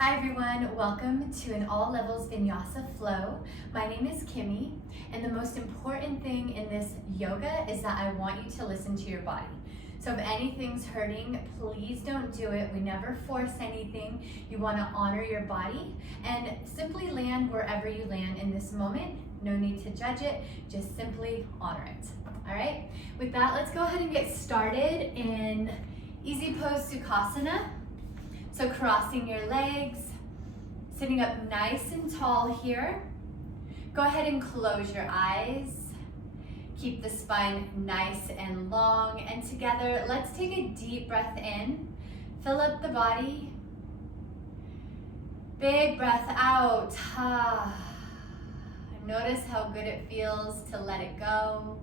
Hi everyone, welcome to an all levels Vinyasa Flow. My name is Kimmy, and the most important thing in this yoga is that I want you to listen to your body. So if anything's hurting, please don't do it. We never force anything. You want to honor your body and simply land wherever you land in this moment. No need to judge it, just simply honor it. All right, with that, let's go ahead and get started in easy pose Sukhasana. So crossing your legs, sitting up nice and tall here. Go ahead and close your eyes. Keep the spine nice and long. And together, let's take a deep breath in. Fill up the body. Big breath out. And notice how good it feels to let it go.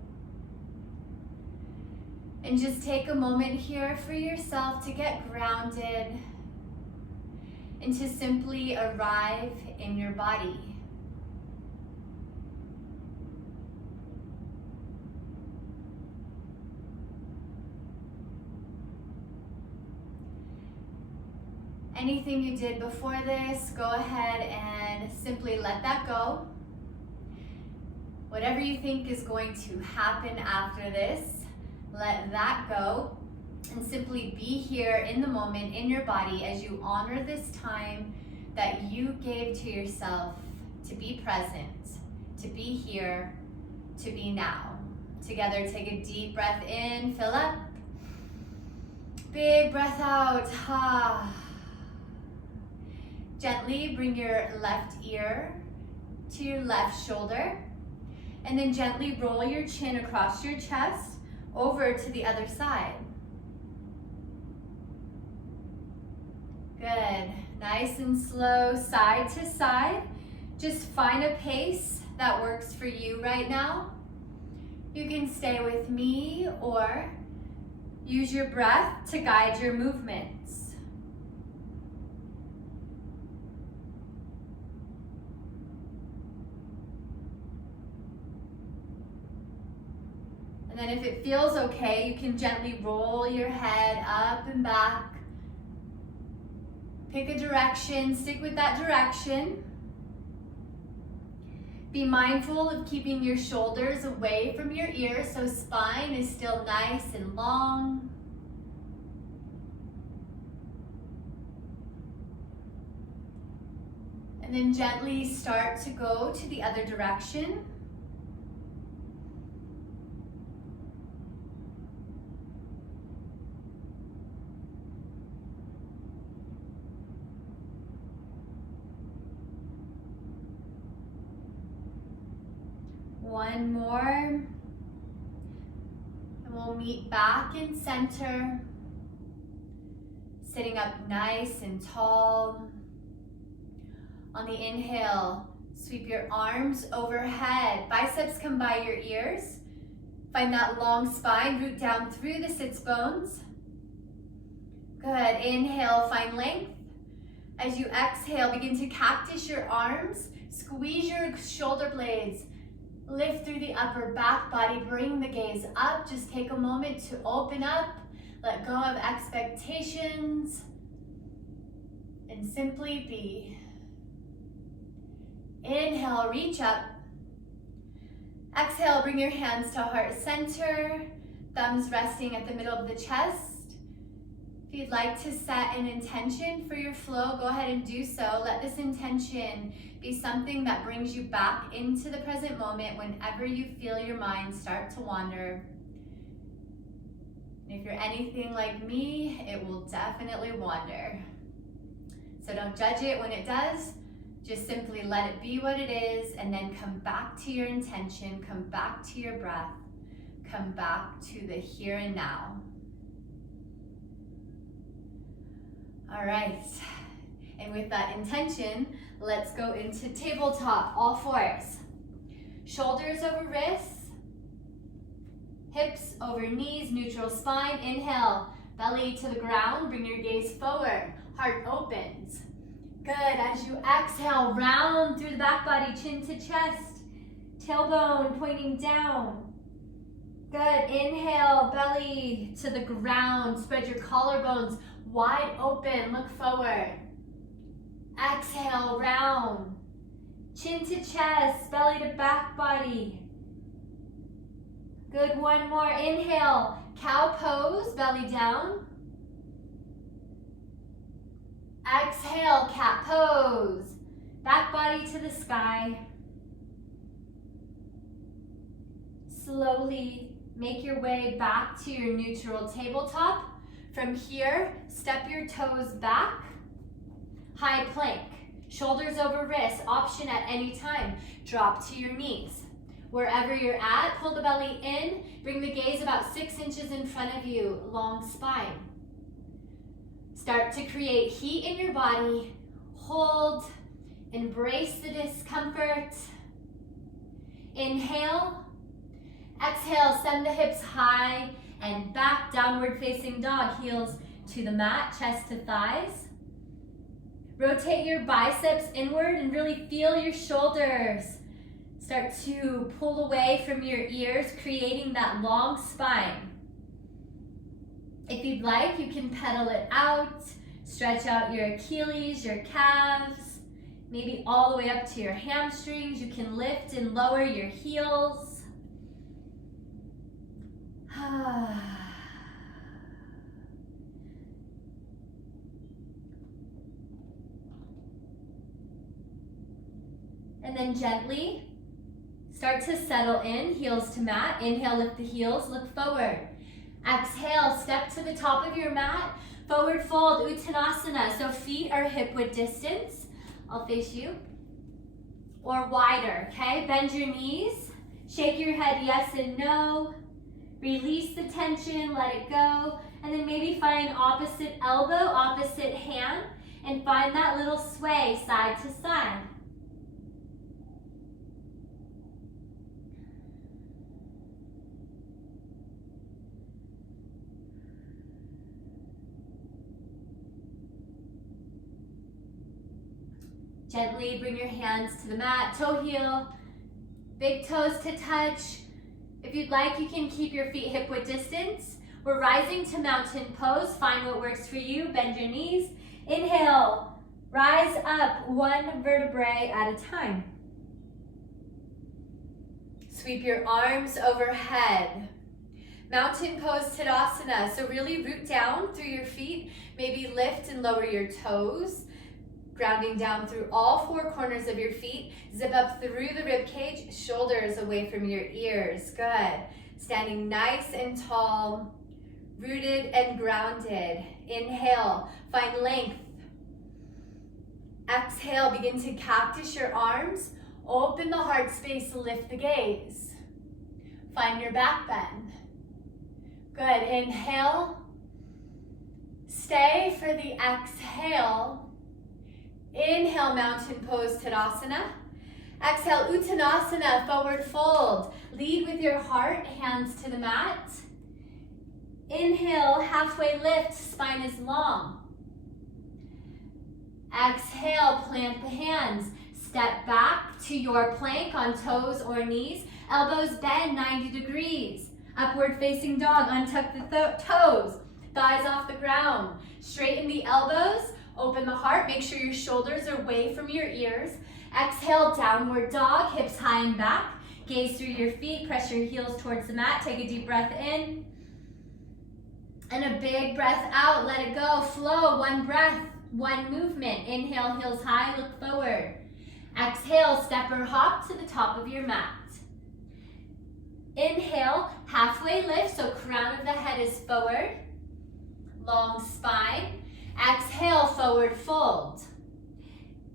And just take a moment here for yourself to get grounded and to simply arrive in your body. Anything you did before this, go ahead and simply let that go. Whatever you think is going to happen after this, let that go. And simply be here in the moment, in your body, as you honor this time that you gave to yourself to be present, to be here, to be now. Together, take a deep breath in, fill up. Big breath out. Gently bring your left ear to your left shoulder, and then gently roll your chin across your chest over to the other side. Good. Nice and slow, side to side. Just find a pace that works for you right now. You can stay with me or use your breath to guide your movements. And then if it feels okay, you can gently roll your head up and back. Pick a direction, stick with that direction. Be mindful of keeping your shoulders away from your ears so spine is still nice and long. And then gently start to go to the other direction. One more, and we'll meet back in center, sitting up nice and tall. On the inhale, sweep your arms overhead, biceps come by your ears. Find that long spine, root down through the sits bones. Good, inhale, find length. As you exhale, begin to cactus your arms, squeeze your shoulder blades. Lift through the upper back body, bring the gaze up. Just take a moment to open up, let go of expectations, and simply be. Inhale, reach up. Exhale, bring your hands to heart center, thumbs resting at the middle of the chest. If you'd like to set an intention for your flow, go ahead and do so. Let this intention be something that brings you back into the present moment whenever you feel your mind start to wander. And if you're anything like me, it will definitely wander. So don't judge it when it does. Just simply let it be what it is, and then come back to your intention, come back to your breath, come back to the here and now. All right, and with that intention, let's go into tabletop, all fours. Shoulders over wrists, hips over knees, neutral spine. Inhale, belly to the ground, bring your gaze forward, heart opens. Good, as you exhale, round through the back body, chin to chest, tailbone pointing down. Good, inhale, belly to the ground, spread your collarbones wide open, look forward. Exhale, round. Chin to chest, belly to back body. Good, one more. Inhale, cow pose, belly down. Exhale, cat pose. Back body to the sky. Slowly make your way back to your neutral tabletop. From here, step your toes back. High plank. Shoulders over wrists, option at any time. Drop to your knees. Wherever you're at, pull the belly in. Bring the gaze about 6 inches in front of you. Long spine. Start to create heat in your body. Hold. Embrace the discomfort. Inhale. Exhale, send the hips high and back. Downward facing dog. Heels to the mat, chest to thighs. Rotate your biceps inward and really feel your shoulders. Start to pull away from your ears, creating that long spine. If you'd like, you can pedal it out. Stretch out your Achilles, your calves, maybe all the way up to your hamstrings. You can lift and lower your heels. And then gently start to settle in, heels to mat. Inhale, lift the heels, look forward. Exhale, step to the top of your mat. Forward fold, Uttanasana. So feet are hip width distance. I'll face you. Or wider, okay? Bend your knees. Shake your head yes and no. Release the tension, let it go. And then maybe find opposite elbow, opposite hand. And find that little sway side to side. Gently bring your hands to the mat, toe heel, big toes to touch. If you'd like, you can keep your feet hip width distance. We're rising to mountain pose. Find what works for you. Bend your knees. Inhale, rise up one vertebrae at a time. Sweep your arms overhead. Mountain pose Tadasana. So really root down through your feet. Maybe lift and lower your toes. Grounding down through all 4 corners of your feet. Zip up through the rib cage, shoulders away from your ears. Good. Standing nice and tall, rooted and grounded. Inhale, find length. Exhale, begin to cactus your arms. Open the heart space, lift the gaze. Find your back bend. Good. Inhale. Stay for the exhale. Inhale, mountain pose Tadasana. Exhale, Uttanasana, forward fold. Lead with your heart, hands to the mat. Inhale, halfway lift, spine is long. Exhale, plant the hands. Step back to your plank on toes or knees. Elbows bend 90 degrees. Upward facing dog, untuck the toes. Thighs off the ground. Straighten the elbows. Open the heart, make sure your shoulders are away from your ears. Exhale, downward dog, hips high and back. Gaze through your feet, press your heels towards the mat. Take a deep breath in. And a big breath out, let it go. Flow, one breath, one movement. Inhale, heels high, look forward. Exhale, step or hop to the top of your mat. Inhale, halfway lift, so crown of the head is forward. Long spine. Exhale, forward fold.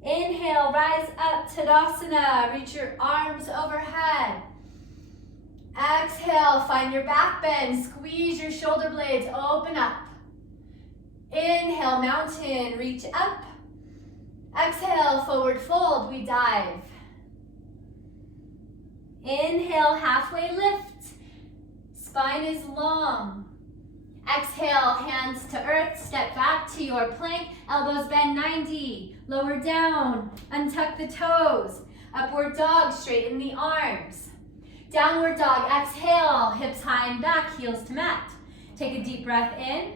Inhale, rise up, Tadasana. Reach your arms overhead. Exhale, find your back bend. Squeeze your shoulder blades, open up. Inhale, mountain, reach up. Exhale, forward fold, we dive. Inhale, halfway lift. Spine is long. Exhale, hands to earth, step back to your plank, elbows bend 90, lower down, untuck the toes, upward dog, straighten the arms. Downward dog, exhale, hips high and back, heels to mat. Take a deep breath in,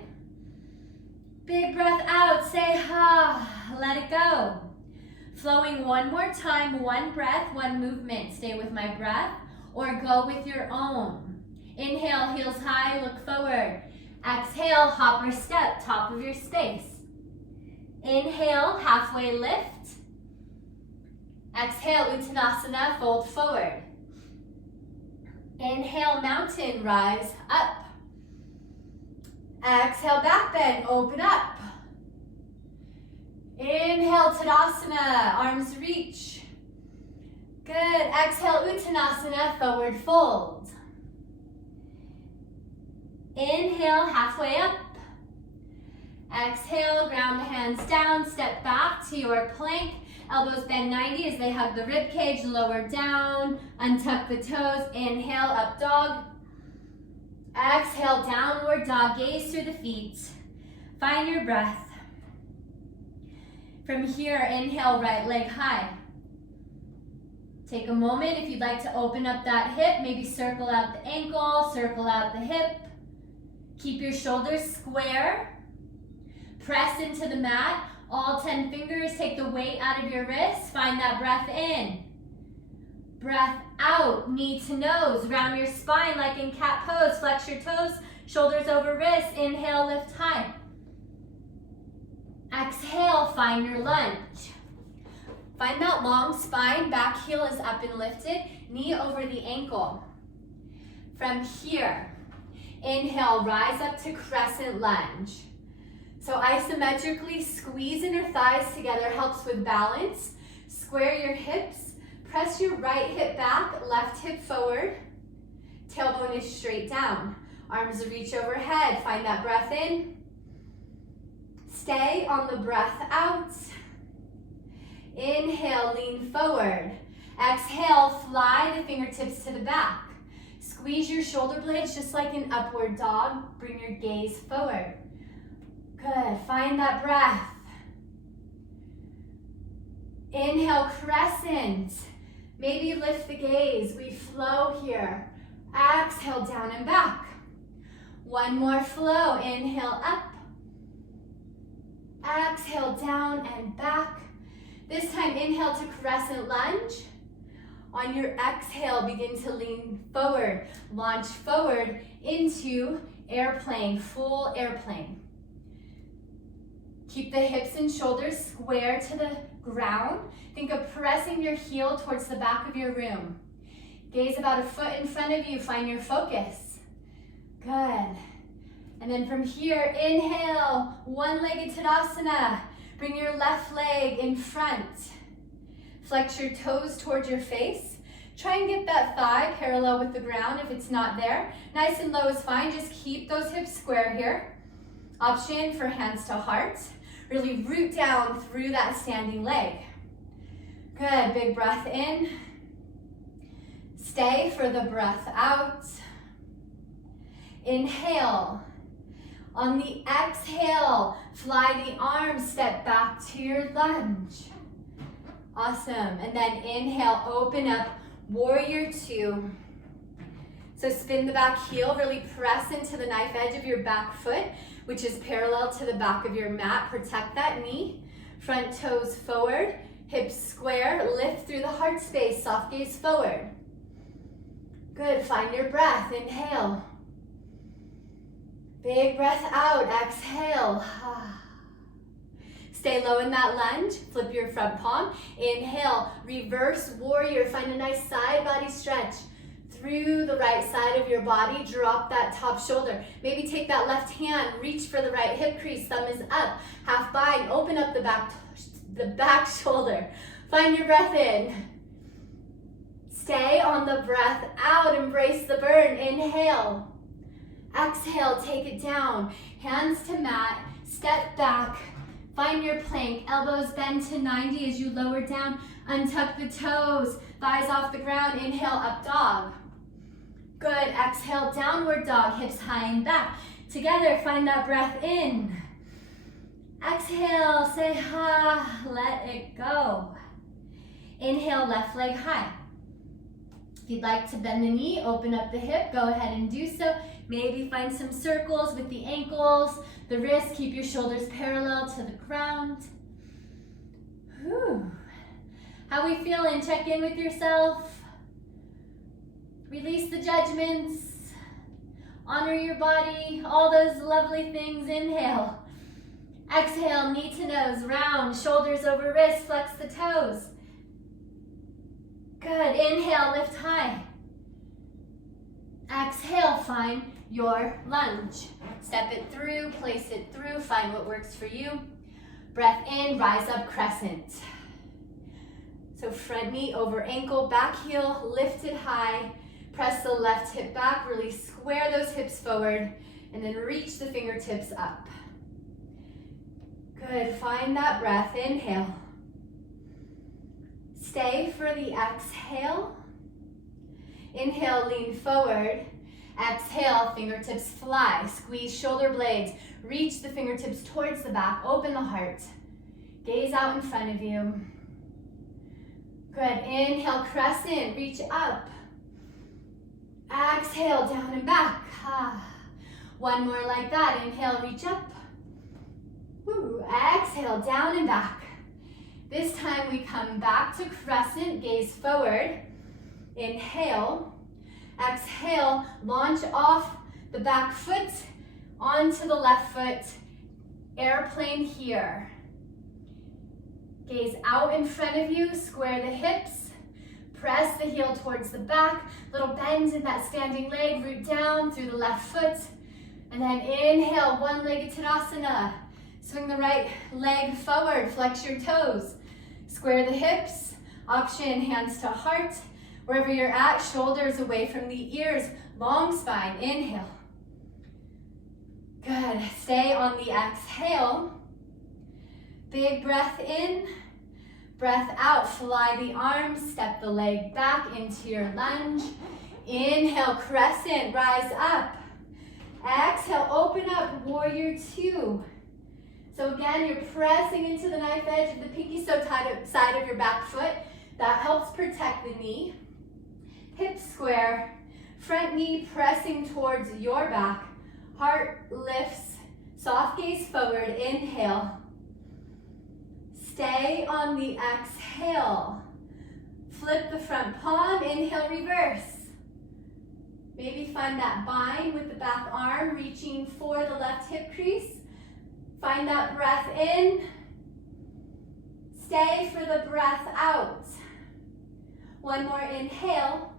big breath out, say ha, let it go. Flowing one more time, one breath, one movement. Stay with my breath or go with your own. Inhale, heels high, look forward. Exhale, hop or step, top of your space. Inhale, halfway lift. Exhale, Uttanasana, fold forward. Inhale, mountain, rise up. Exhale, back bend, open up. Inhale, Tadasana, arms reach. Good, exhale, Uttanasana, forward fold. Inhale, halfway up. Exhale, ground the hands down, step back to your plank. Elbows bend 90 as they hug the rib cage, lower down, untuck the toes. Inhale, up dog. Exhale, downward dog, gaze through the feet. Find your breath. From here, inhale, right leg high. Take a moment if you'd like to open up that hip, maybe circle out the ankle, circle out the hip. Keep your shoulders square. Press into the mat. All 10 fingers, take the weight out of your wrists. Find that breath in. Breath out, knee to nose. Round your spine like in cat pose. Flex your toes, shoulders over wrists. Inhale, lift high. Exhale, find your lunge. Find that long spine, back heel is up and lifted, knee over the ankle. From here, inhale, rise up to crescent lunge. So isometrically squeeze inner thighs together, helps with balance. Square your hips, press your right hip back, left hip forward. Tailbone is straight down. Arms reach overhead, find that breath in. Stay on the breath out. Inhale, lean forward. Exhale, fly the fingertips to the back. Squeeze your shoulder blades just like an upward dog. Bring your gaze forward. Good, find that breath. Inhale, crescent. Maybe lift the gaze, we flow here. Exhale, down and back. One more flow, inhale, up. Exhale, down and back. This time, inhale to crescent lunge. On your exhale, begin to lean forward. Launch forward into airplane, full airplane. Keep the hips and shoulders square to the ground. Think of pressing your heel towards the back of your room. Gaze about a foot in front of you, find your focus. Good. And then from here, inhale, one-legged Tadasana. Bring your left leg in front. Flex your toes towards your face. Try and get that thigh parallel with the ground if it's not there. Nice and low is fine, just keep those hips square here. Option for hands to heart. Really root down through that standing leg. Good, big breath in. Stay for the breath out. Inhale. On the exhale, fly the arms, step back to your lunge. Awesome, and then inhale, open up, warrior two. So spin the back heel, really press into the knife edge of your back foot, which is parallel to the back of your mat. Protect that knee. Front toes forward, hips square, lift through the heart space, soft gaze forward. Good, find your breath, inhale. Big breath out, exhale. Stay low in that lunge, flip your front palm. Inhale, reverse warrior, find a nice side body stretch. Through the right side of your body, drop that top shoulder. Maybe take that left hand, reach for the right hip crease, thumb is up. Half bind, open up the back shoulder. Find your breath in. Stay on the breath out, embrace the burn. Inhale. Exhale, take it down. Hands to mat, step back. Find your plank, elbows bend to 90 as you lower down. Untuck the toes, thighs off the ground. Inhale, up dog. Good, exhale, downward dog, hips high and back. Together, find that breath in. Exhale, say ha, let it go. Inhale, left leg high. If you'd like to bend the knee, open up the hip, go ahead and do so. Maybe find some circles with the ankles, the wrists, keep your shoulders parallel to the ground. Whew. How we feeling? Check in with yourself. Release the judgments. Honor your body. All those lovely things. Inhale. Exhale, knee to nose, round, shoulders over wrists, flex the toes. Good, inhale, lift high. Exhale, find your lunge. Step it through, place it through, find what works for you. Breath in, rise up, crescent. So front knee over ankle, back heel, lifted high. Press the left hip back, really square those hips forward, and then reach the fingertips up. Good, find that breath, inhale. Stay for the exhale. Inhale, lean forward. Exhale, fingertips fly. Squeeze shoulder blades. Reach the fingertips towards the back. Open the heart. Gaze out in front of you. Good, inhale, crescent, reach up. Exhale, down and back. One more like that. Inhale, reach up. Woo. Exhale, down and back. This time we come back to crescent, gaze forward. Inhale. Exhale, launch off the back foot onto the left foot. Airplane here. Gaze out in front of you, square the hips. Press the heel towards the back. Little bend in that standing leg, root down through the left foot. And then inhale, one-legged Tadasana. Swing the right leg forward, flex your toes. Square the hips, option hands to heart. Wherever you're at, shoulders away from the ears, long spine, inhale. Good, stay on the exhale. Big breath in, breath out, fly the arms, step the leg back into your lunge. Inhale, crescent, rise up. Exhale, open up, warrior two. So again, you're pressing into the knife edge of the pinky toe side of your back foot. That helps protect the knee. Hips square, front knee pressing towards your back. Heart lifts, soft gaze forward, inhale. Stay on the exhale. Flip the front palm, inhale, reverse. Maybe find that bind with the back arm, reaching for the left hip crease. Find that breath in. Stay for the breath out. One more inhale.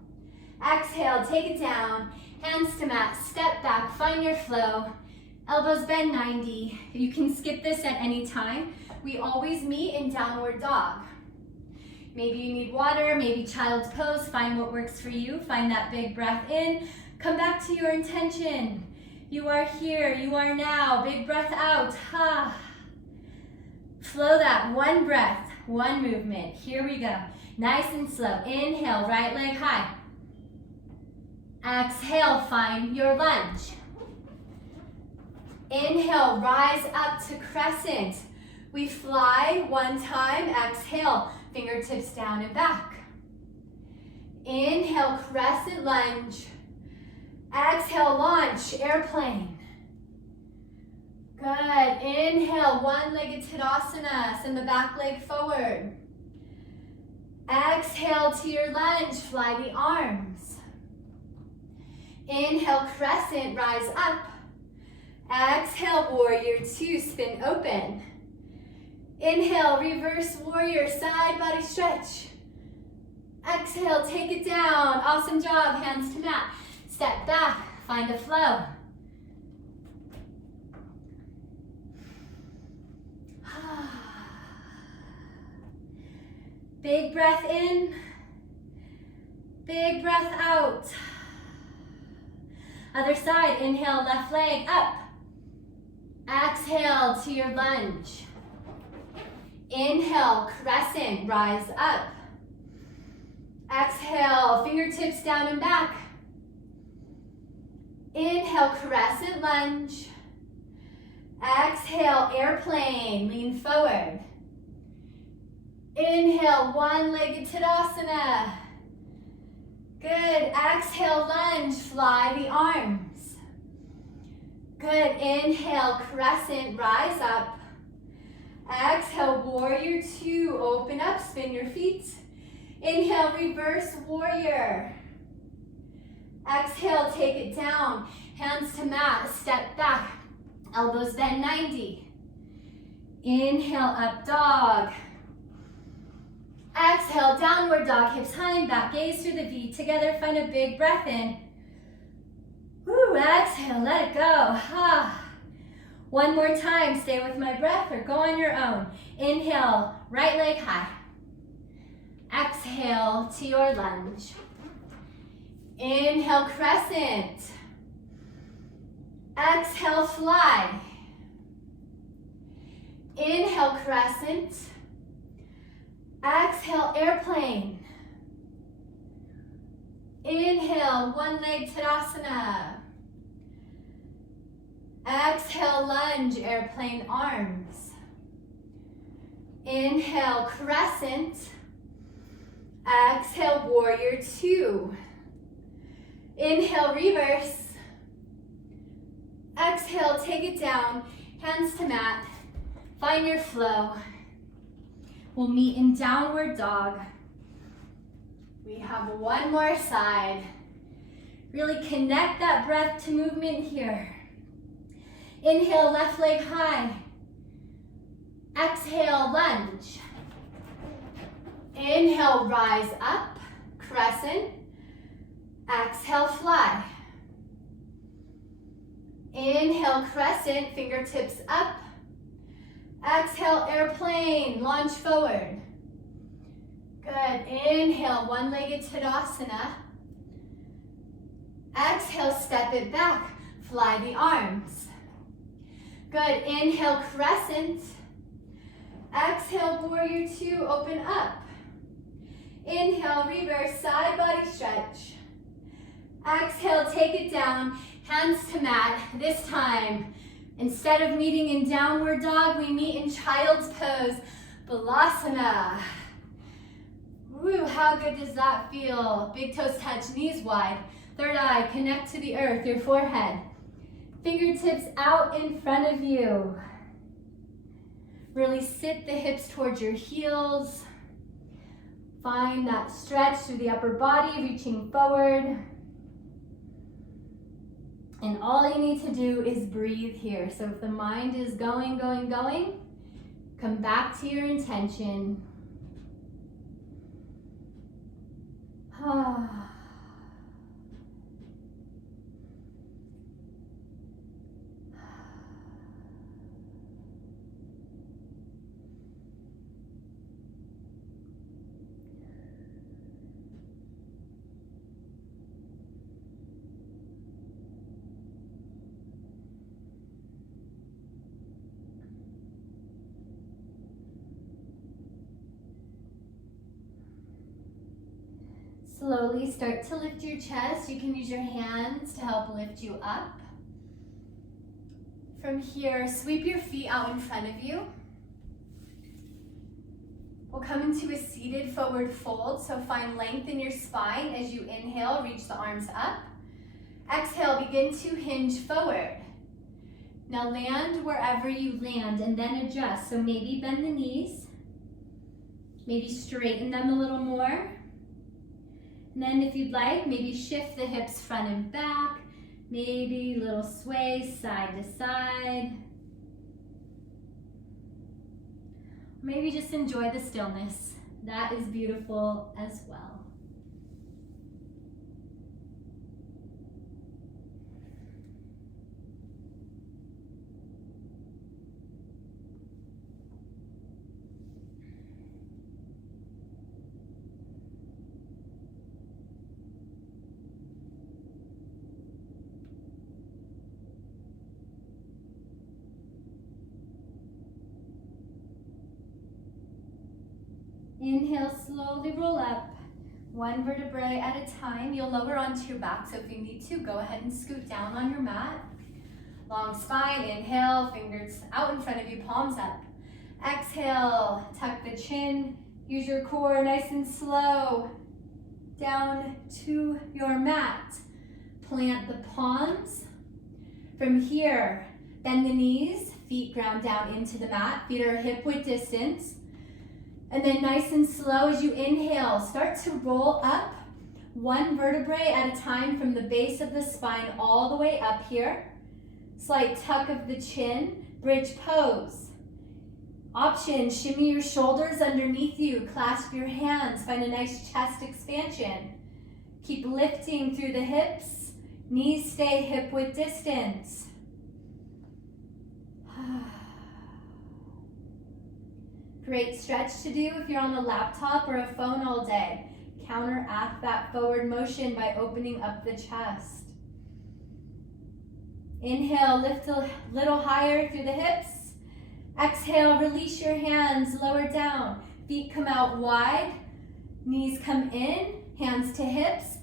Exhale, take it down. Hands to mat, step back, find your flow. Elbows bend 90. You can skip this at any time. We always meet in downward dog. Maybe you need water, maybe child's pose. Find what works for you. Find that big breath in. Come back to your intention. You are here, you are now. Big breath out. Flow that one breath, one movement. Here we go. Nice and slow. Inhale, right leg high. Exhale, find your lunge. Inhale, rise up to crescent. We fly one time. Exhale, fingertips down and back. Inhale, crescent lunge. Exhale, launch, airplane. Good. Inhale, one-legged Tadasana. Send the back leg forward. Exhale to your lunge, fly the arms. Inhale, crescent, rise up. Exhale, warrior two, spin open. Inhale, reverse warrior, side body stretch. Exhale, take it down. Awesome job, hands to mat. Step back, find a flow. Big breath in, big breath out. Other side, inhale, left leg up. Exhale to your lunge. Inhale, crescent, rise up. Exhale, fingertips down and back. Inhale, crescent lunge. Exhale, airplane, lean forward. Inhale, one-legged Tadasana. Good, exhale, lunge, fly the arms. Good, inhale, crescent, rise up. Exhale, warrior two, open up, spin your feet. Inhale, reverse warrior. Exhale, take it down. Hands to mat, step back. Elbows bend 90. Inhale, up dog. Exhale, downward dog, hips high and back, gaze through the V. Together, find a big breath in. Woo, exhale, let it go. Ah. One more time, stay with my breath or go on your own. Inhale, right leg high. Exhale to your lunge. Inhale, crescent. Exhale, fly. Inhale, crescent. Exhale, airplane. Inhale, one leg Tadasana. Exhale, lunge, airplane arms. Inhale, crescent. Exhale, warrior two. Inhale, reverse. Exhale, take it down, hands to mat. Find your flow. We'll meet in downward dog. We have one more side. Really connect that breath to movement here. Inhale, left leg high. Exhale, lunge. Inhale, rise up, crescent. Exhale, fly. Inhale, crescent, fingertips up. Exhale, airplane, launch forward. Good, inhale, one-legged Tadasana. Exhale, step it back, fly the arms. Good, inhale, crescent. Exhale, warrior two, open up. Inhale, reverse, side body stretch. Exhale, take it down, hands to mat. This time, instead of meeting in downward dog, we meet in child's pose, Balasana. Woo, how good does that feel? Big toes touch, knees wide. Third eye, connect to the earth, your forehead. Fingertips out in front of you. Really sit the hips towards your heels. Find that stretch through the upper body, reaching forward. And all you need to do is breathe here. So if the mind is going, come back to your intention. Slowly start to lift your chest. You can use your hands to help lift you up. From here, sweep your feet out in front of you. We'll come into a seated forward fold, so find length in your spine as you inhale, reach the arms up. Exhale, begin to hinge forward. Now land wherever you land and then adjust. So maybe bend the knees, maybe straighten them a little more. And then if you'd like, maybe shift the hips front and back, maybe little sway side to side. Maybe just enjoy the stillness. That is beautiful as well. Inhale, slowly roll up, one vertebrae at a time. You'll lower onto your back, so if you need to, go ahead and scoot down on your mat. Long spine, inhale, fingers out in front of you, palms up. Exhale, tuck the chin, use your core nice and slow. Down to your mat. Plant the palms. From here, bend the knees, feet ground down into the mat. Feet are hip width distance. And then nice and slow as you inhale, start to roll up one vertebrae at a time from the base of the spine all the way up here. Slight tuck of the chin, bridge pose. Option, shimmy your shoulders underneath you, clasp your hands, find a nice chest expansion. Keep lifting through the hips, knees stay hip width distance. Great stretch to do if you're on the laptop or a phone all day. Counteract that forward motion by opening up the chest. Inhale, lift a little higher through the hips. Exhale, release your hands, lower down. Feet come out wide, knees come in, hands to hips.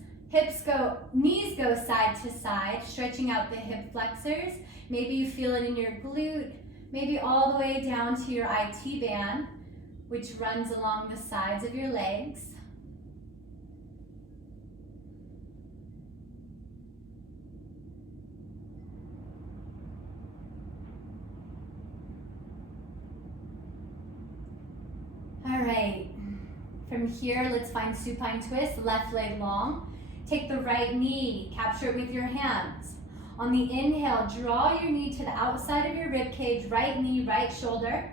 Knees go side to side, stretching out the hip flexors. Maybe you feel it in your glute, maybe all the way down to your IT band, which runs along the sides of your legs. All right, from here, let's find supine twist, left leg long. Take the right knee, capture it with your hands. On the inhale, draw your knee to the outside of your rib cage, right knee, right shoulder.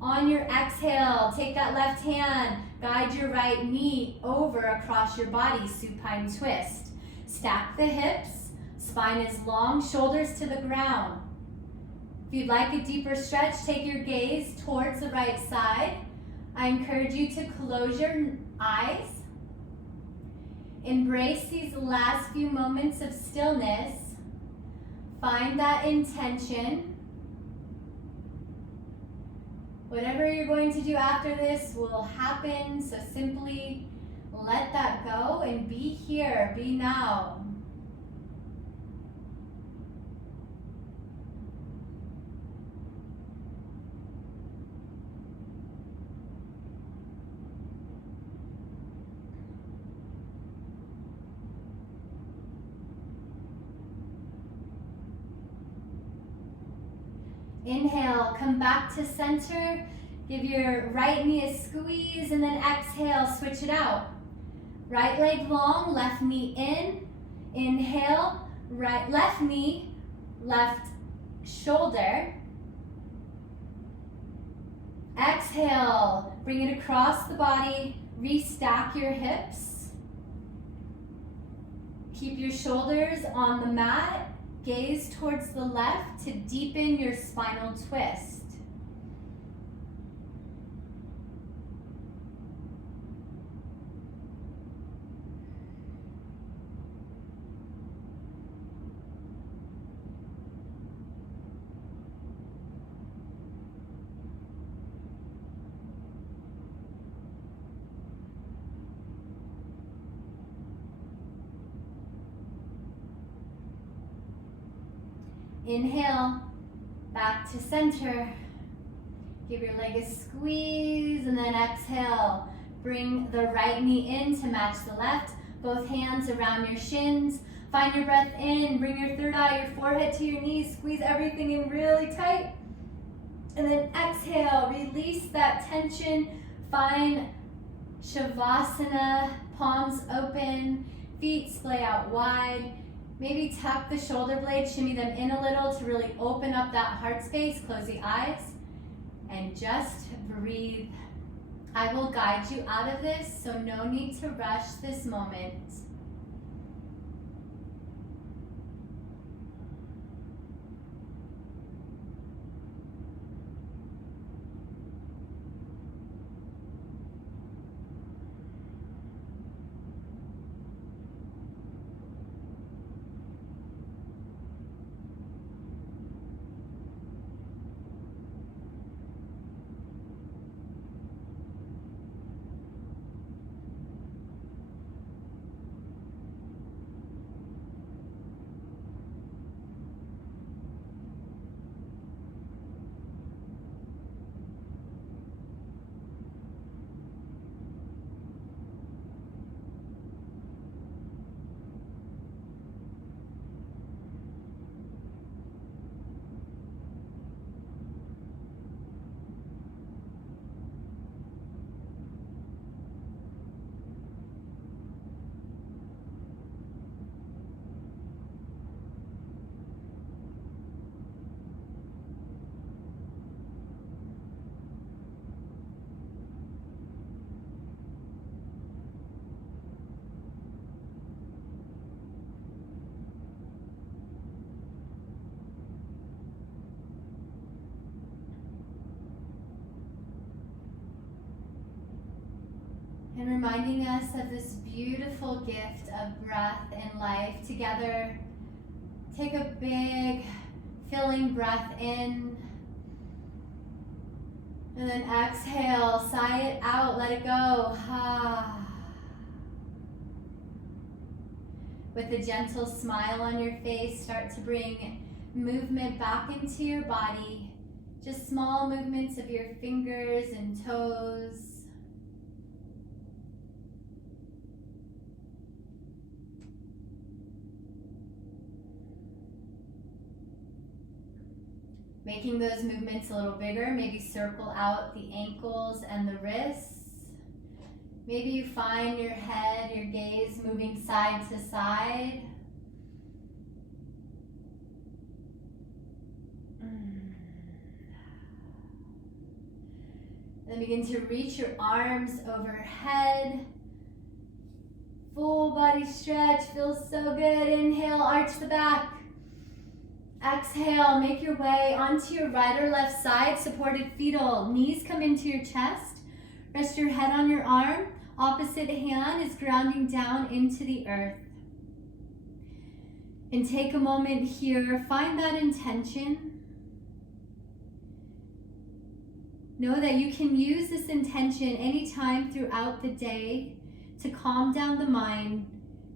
On your exhale, take that left hand, guide your right knee over across your body, supine twist. Stack the hips, spine is long, shoulders to the ground. If you'd like a deeper stretch, take your gaze towards the right side. I encourage you to close your eyes. Embrace these last few moments of stillness. Find that intention. Whatever you're going to do after this will happen, so simply let that go and be here, be now. Inhale, come back to center. Give your right knee a squeeze and then exhale, switch it out. Right leg long, left knee in. Inhale, left knee, left shoulder. Exhale, bring it across the body, restack your hips. Keep your shoulders on the mat. Gaze towards the left to deepen your spinal twist. Inhale, back to center. Give your leg a squeeze and then exhale. Bring the right knee in to match the left. Both hands around your shins. Find your breath in. Bring your third eye, your forehead to your knees. Squeeze everything in really tight. And then exhale, release that tension. Find Savasana, palms open, feet splay out wide. Maybe tuck the shoulder blades, shimmy them in a little to really open up that heart space. Close the eyes and just breathe. I will guide you out of this, so no need to rush this moment. And reminding us of this beautiful gift of breath and life. Together, take a big filling breath in. And then exhale, sigh it out, let it go. With a gentle smile on your face, start to bring movement back into your body. Just small movements of your fingers and toes. Making those movements a little bigger, maybe circle out the ankles and the wrists. Maybe you find your head, your gaze moving side to side. Then begin to reach your arms overhead. Full body stretch, feels so good. Inhale, arch the back. Exhale, make your way onto your right or left side, supported fetal. Knees come into your chest. Rest your head on your arm. Opposite hand is grounding down into the earth. And take a moment here, find that intention. Know that you can use this intention anytime throughout the day to calm down the mind,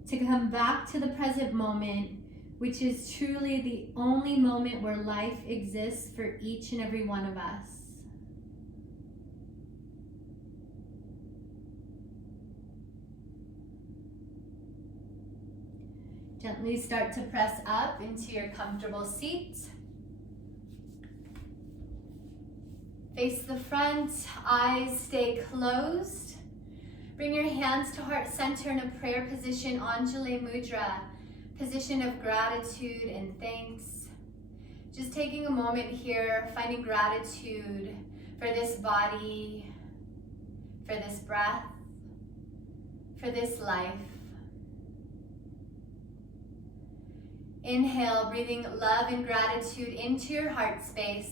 to come back to the present moment, which is truly the only moment where life exists for each and every one of us. Gently start to press up into your comfortable seat. Face the front, eyes stay closed. Bring your hands to heart center in a prayer position, Anjali Mudra. Position of gratitude and thanks. Just taking a moment here, finding gratitude for this body, for this breath, for this life. Inhale, breathing love and gratitude into your heart space.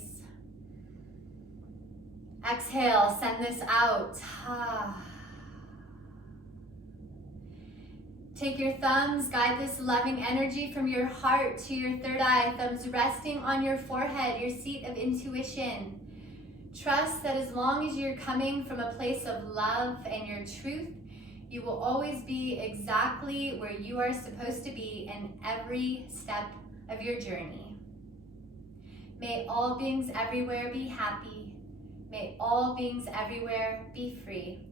Exhale, send this out. Take your thumbs, guide this loving energy from your heart to your third eye, thumbs resting on your forehead, your seat of intuition. Trust that as long as you're coming from a place of love and your truth, you will always be exactly where you are supposed to be in every step of your journey. May all beings everywhere be happy. May all beings everywhere be free.